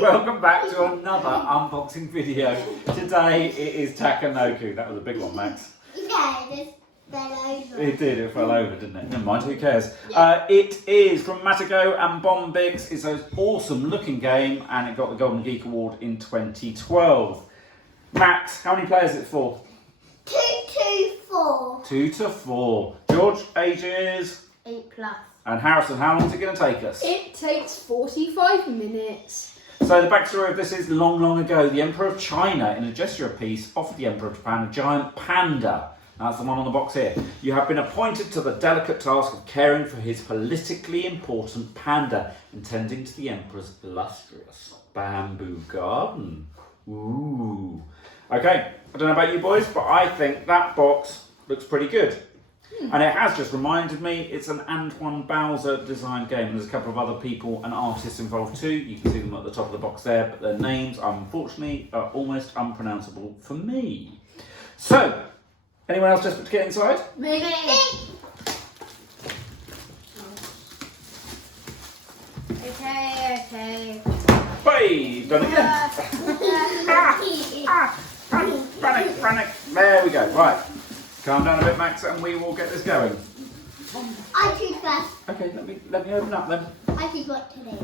Welcome back to another unboxing video. Today it is Takenoko. That was a big one, Max. Yeah, it just fell over. It did, it fell over, didn't it? Never mind, who cares? Yeah. It is from Takenoko and unbox. It's an awesome looking game and it got the Golden Geek Award in 2012. Max, how many players is it for? 2 to 4. 2 to 4. George, ages? 8+. And Harrison, how long is it going to take us? It takes 45 minutes. So the backstory of this is long, long ago, the Emperor of China, in a gesture of peace, offered the Emperor of Japan a giant panda. That's the one on the box here. You have been appointed to the delicate task of caring for his politically important panda, intending to the Emperor's illustrious bamboo garden. Ooh. Okay, I don't know about you boys, but I think that box looks pretty good. And it has just reminded me, it's an Antoine Bowser designed game. There's a couple of other people and artists involved too. You can see them at the top of the box there, but their names, unfortunately, are almost unpronounceable for me. So, anyone else desperate to get inside? Me. Okay. Hey, done it again. Panic. There we go. Right. Calm down a bit, Max, and we will get this going. I choose first. Okay, let me open up then. I choose what today is.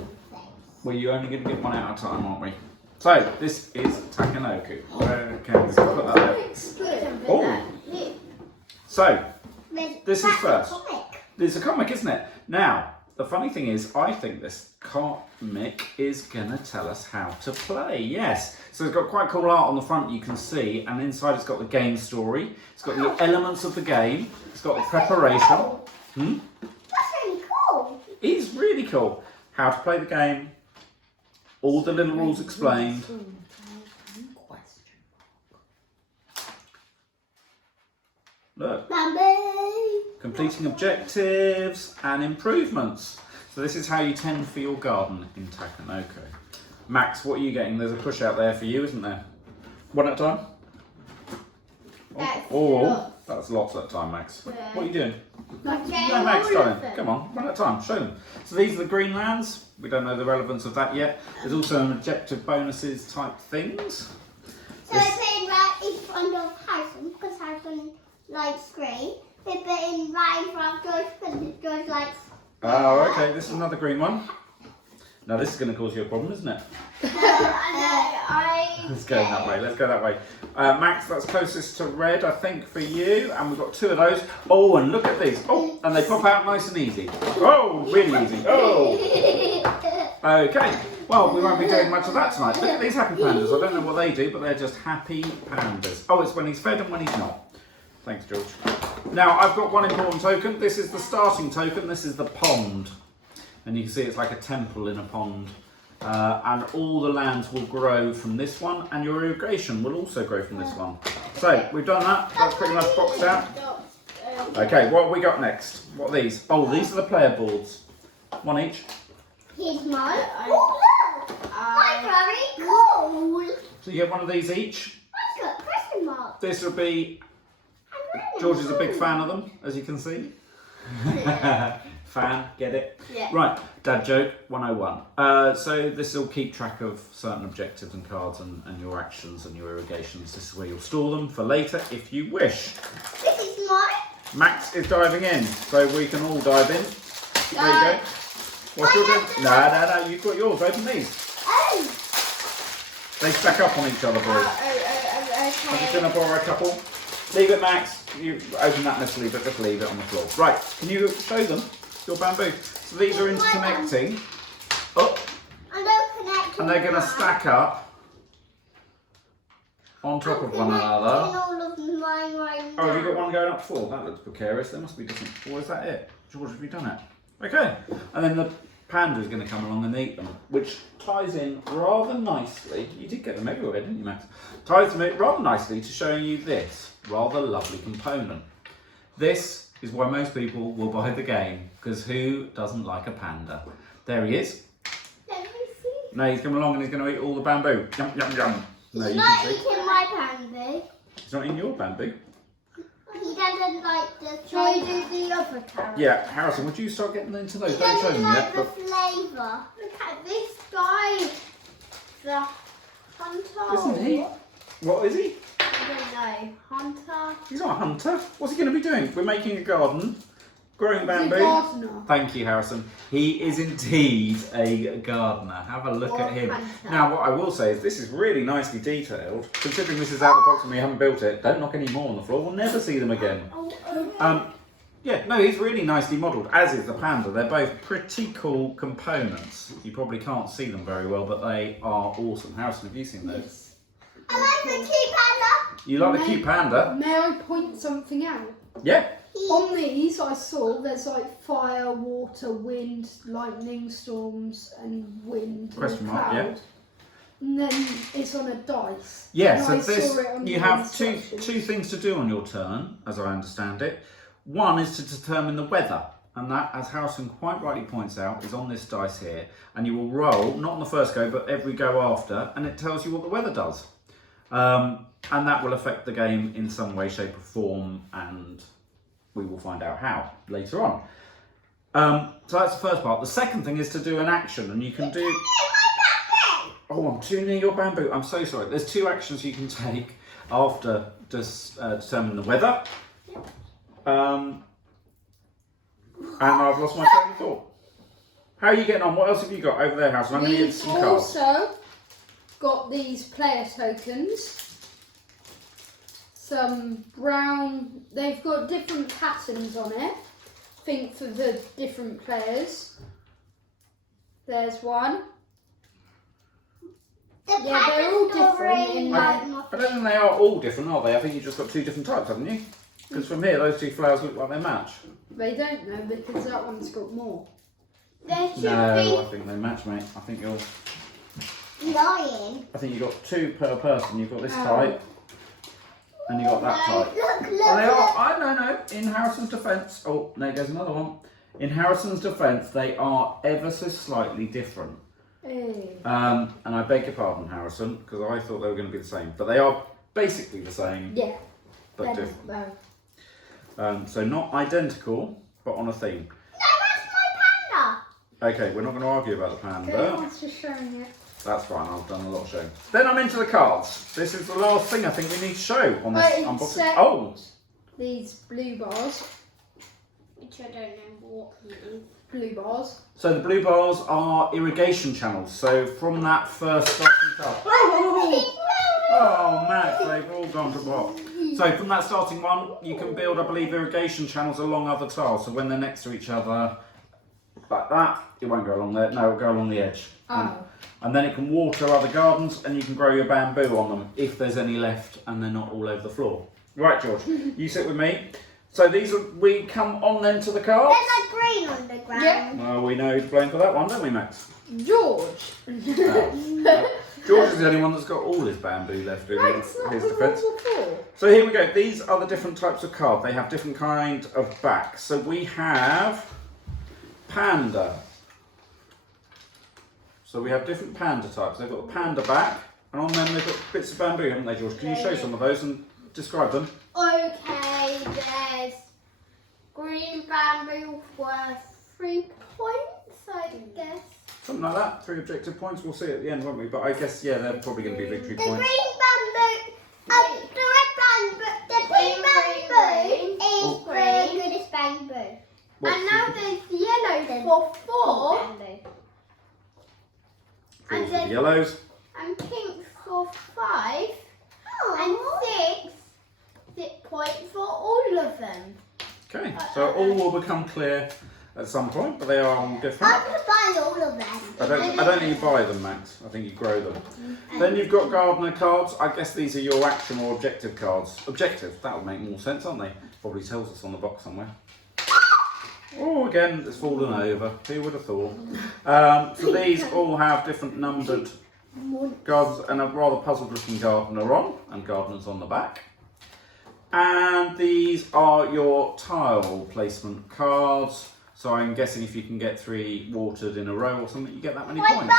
Well, you're only going to get one at a time, aren't we? So, this is Takenoko. Okay, we've got to put that there. Oh. So, this is first. There's a comic, isn't it? Now, the funny thing is, I think this comic is going to tell us how to play. Yes. So it's got quite cool art on the front, you can see, and inside it's got the game story. It's got the elements of the game. It's got the preparation. Cool. That's really cool. It is really cool. How to play the game. All the little rules explained. Look. Bamboo. Completing objectives and improvements. So this is how you tend for your garden in Takenoko. Max, what are you getting? There's a push out there for you, isn't there? One at a time? That's lots at a time, Max. Yeah. What are you doing? Okay. No, Max, darling. Come on, one at a time. Show them. So these are the green lands. We don't know the relevance of that yet. There's also an objective bonuses type things. So I put in right in front of Harrison because Harrison likes green. We put in right in front of George because George likes. Oh, okay. This is another green one. Now this is going to cause you a problem, isn't it? Let's go that way. Let's go that way. Max, that's closest to red, I think, for you. And we've got 2 of those. Oh, and look at these. Oh, and they pop out nice and easy. Oh, really easy. Oh. Okay. Well, we won't be doing much of that tonight. Look at these happy pandas. I don't know what they do, but they're just happy pandas. Oh, it's when he's fed and when he's not. Thanks, George. Now, I've got one important token. This is the starting token. This is the pond. And you can see it's like a temple in a pond. And all the lands will grow from this one, and your irrigation will also grow from this one. So, we've done that. That's pretty much boxed out. Okay, what have we got next? What are these? Oh, these are the player boards. One each. Here's mine. Oh, look! Mine's very cool. So you get one of these each. Mine's got a question mark. This will be... George is a big fan of them, as you can see. Fan, get it? Yeah. Right, dad joke 101. So this will keep track of certain objectives and cards and your actions and your irrigations. This is where you'll store them for later if you wish. This is mine. Max is diving in, so we can all dive in. There you go. What's your doing? No, you've got yours. Open these. Oh. They stack up on each other, boys. I'm just going to borrow a couple. Leave it, Max. You open that necessarily, but just leave it on the floor. Right, can you show them your bamboo? So these are interconnecting. Oh, and they're going to stack up on top of one another. Oh, have you got one going up 4? That looks precarious. There must be different. Or is that it? George, have you done it? Okay. And then the panda is going to come along and eat them, which ties in rather nicely. You did get them everywhere, didn't you, Max? Ties them in rather nicely to showing you this rather lovely component. This is why most people will buy the game, because who doesn't like a panda? There he is. Let me see. No, he's coming along and he's going to eat all the bamboo. Yum, yum, yum. No, He's you not can see. eating my bamboo. It's not in your bamboo. He doesn't like the Shall we flavour. do the other carrot? Yeah, Harrison, would you start getting into those? He Don't show doesn't them like yet. the But flavour. Look at this guy. the hunter. Isn't he? What is he? I don't know. Hunter. He's not a hunter. What's he going to be doing? We're making a garden, growing He's a bamboo. gardener. Thank you, Harrison. He is indeed a gardener. Have a look Or at him. hunter. Now, what I will say is this is really nicely detailed. Considering this is out of the box and we haven't built it, don't knock any more on the floor. We'll never see them again. Yeah, no, he's really nicely modelled, as is the panda. They're both pretty cool components. You probably can't see them very well, but they are awesome. Harrison, have you seen those? I like the cute panda. You like the cute panda? May I point something out? Yeah. On these, I saw there's like fire, water, wind, lightning, storms, and wind. Question and mark, cloud. yeah. And then it's on a dice. Yeah, And so I this, saw it on you the have two instructions. things to do on your turn, as I understand it. One is to determine the weather, and that, as Harrison quite rightly points out, is on this dice here. And you will roll, not on the first go, but every go after, and it tells you what the weather does. And that will affect the game in some way, shape or form, and we will find out how later on. So that's the first part. The second thing is to do an action, and you can do... Oh, I'm too near your bamboo. I'm so sorry. There's two actions you can take after determining the weather. And I've lost my train of thought. How are you getting on? What else have you got over there, House? I'm going to get We've some cards. also got these player tokens. Some brown. They've got different patterns on it. I think for the different players. There's one. The Yeah, they're all different in I like. don't think they are all different, are they? I think you've just got two different types, haven't you? Because from here, those two flowers look like they match. They don't know because that one's got more. There should No, I think they match, mate. I think be lying. you've got two per person. You've got this Oh. type, and you've got that type. Look, Oh, they are. I no. In Harrison's defence, oh, there goes another one. In Harrison's defence, they are ever so slightly different. Hey. And I beg your pardon, Harrison, because I thought they were going to be the same, but they are basically the same, Yeah. but they're different. not- So not identical, but on a theme. No, that's my panda. Okay, we're not going to argue about the Go panda. on to showing it. That's fine. I've done a lot of showing. Then I'm into the cards. This is the last thing I think we need to show on this Right, unboxing. so- Oh, These blue bars. Which I don't know what it is. Blue bars. so the blue bars are irrigation channels. So from that first starting card. Oh, Max, they've all gone to pot. So from that starting one, you can build, I believe, irrigation channels along other tiles. So when they're next to each other, like that, it won't go along there. No, it'll go along the edge. Oh. And then it can water other gardens, and you can grow your bamboo on them if there's any left and they're not all over the floor. Right, George, you sit with me. So these are, we come on then to the cards. There's like green on the ground. Yeah. Well, we know who's playing for that one, don't we, Max? George. George is the only one that's got all his bamboo left in That's not his the defence. one before. So here we go. These are the different types of card. They have different kind of backs. So we have panda. So we have different panda types. They've got a panda back, and on them they've got bits of bamboo, haven't they, George? Can you show some of those and describe them? Okay, there's green bamboo worth 3 points, I guess. Something like that. 3 objective points. We'll see at the end, won't we? But I guess, yeah, they're probably going to be victory The points. green bamboo, the red bamboo, the green bamboo is the goodest bamboo. What's And now the- there's yellow for 4. George with the yellows. And pink for 5. And 6 points for all of them. Okay, so all will become clear at some point, but they are all different. I could buy all of them. I don't think you buy them, Max. I think you grow them. Then you've got gardener cards. I guess these are your action or objective cards. Objective, that would make more sense, aren't they? Probably tells us on the box somewhere. Oh, again, it's fallen over. Who would have thought? So these all have different numbered gardens and a rather puzzled looking gardener on, and gardeners on the back. And these are your tile placement cards. So I'm guessing if you can get 3 watered in a row or something, you get that many My points.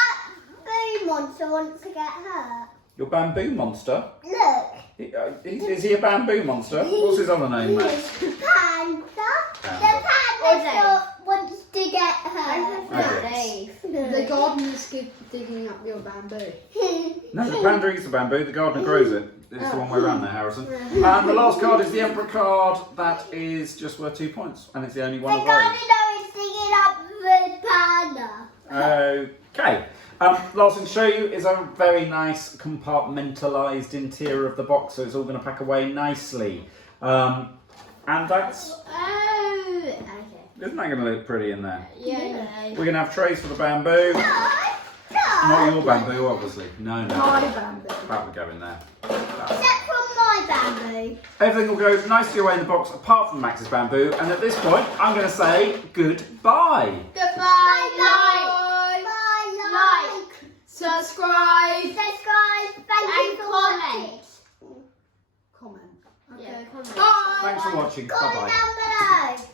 bamboo monster wants to get hurt. Your bamboo monster? Look. Is he a bamboo monster? What's his other name, Max? Panda. Panda. The panda wants to get her. The gardener's digging up your bamboo. No, the panda eats the bamboo, the gardener grows it. It's the wrong way around there, Harrison. And the last card is the Emperor card. That is just worth 2 points. And it's the only one The of those. gardener is digging up the panda. Okay. Last thing to show you is a very nice compartmentalised interior of the box, so it's all going to pack away nicely. And that's... Oh, okay. Isn't that going to look pretty in there? Yeah. We're going to have trays for the bamboo. Not your bamboo, obviously. No. My bamboo. That would go in there. Except for my bamboo. Everything will go nicely away in the box apart from Max's bamboo. And at this point, I'm going to say goodbye. Goodbye. Goodbye. Like. Subscribe. Thank you for watching. Comment. Yeah, Okay. comment. Bye. Thanks for watching. Comment Bye-bye. down below.